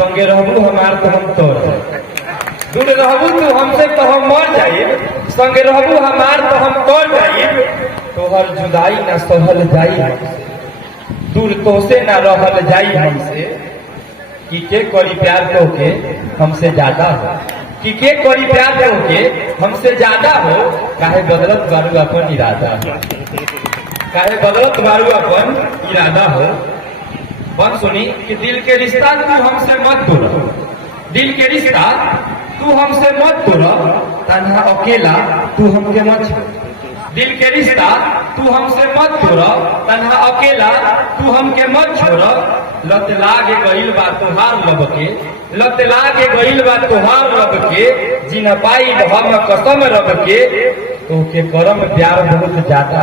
संगे रहबू हमार तो हम तोड़ जाए, दूर रहबू तू हमसे तो हम मर जाइए, संगे रहबू हमार तो हम तोड़ जाइए, तोहर जुदाई ना सहल जाई हमसे, दूर तो से ना रहल जाई हमसे, कि के करी प्यार तो के हमसे ज्यादा हो, कि के करी प्यार तो के हमसे ज्यादा हो, काहे बदलत बारू अपन इरादा हो, काहे बदलत बारू अपन इरादा हो। बन सुनी कि दिल के रिश्ता तू हमसे मत तोड़, दिल के रिश्ता तू हमसे मत तोड़, तन्हा अकेला तू हमके मत छोड़, दिल के रिश्ता तू हमसे मत तोड़, तन्हा अकेला तू हमके मत छोड़, लत लागे गईल बा तुहार लब के, लत लागे गईल बा तुहार लब के, जिन पाई हम कसम रब के, तो के करम प्यार बहुत ज्यादा,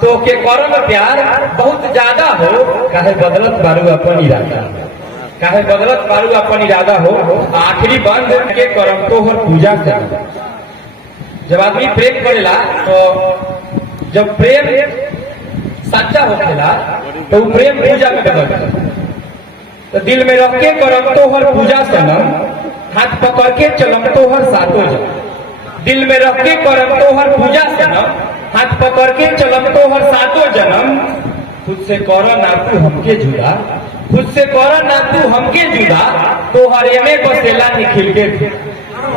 तो के करम प्यार बहुत ज्यादा हो, काहे बदलत बारू अपन इरादा, काहे बदलत बारू अपन इरादा हो। आखिरी बंद के करम तोहर पूजा कर, जब आदमी प्रेम करेला तो जब प्रेम सच्चा होखेला तो प्रेम पूजा में बदल, तो दिल में रख के करम तोहर पूजा सनम, हाथ पकड़ के चलम तोहर सातो जन्म, दिल में रख के करम तोहर पूजा सनम, हाथ पकड़ के चलम तोहर सातो जन्म, खुद से कर ना तू हमके जुदा, खुद से कर ना तू हमके जुदा, तोहर एमे बसेला निखिल के,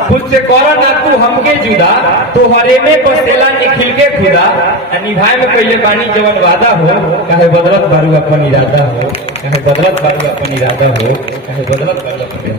खुद से कर ना तू हमके जुदा, तोहर एमे बसेला निखिल के खुदा, निभाए में पहले पानी जवन वादा हो, काहे बदलत बारू अपन इरादा हो, काहे बदलत बारू अपन इरादा हो, काहे बदलत बारू अपन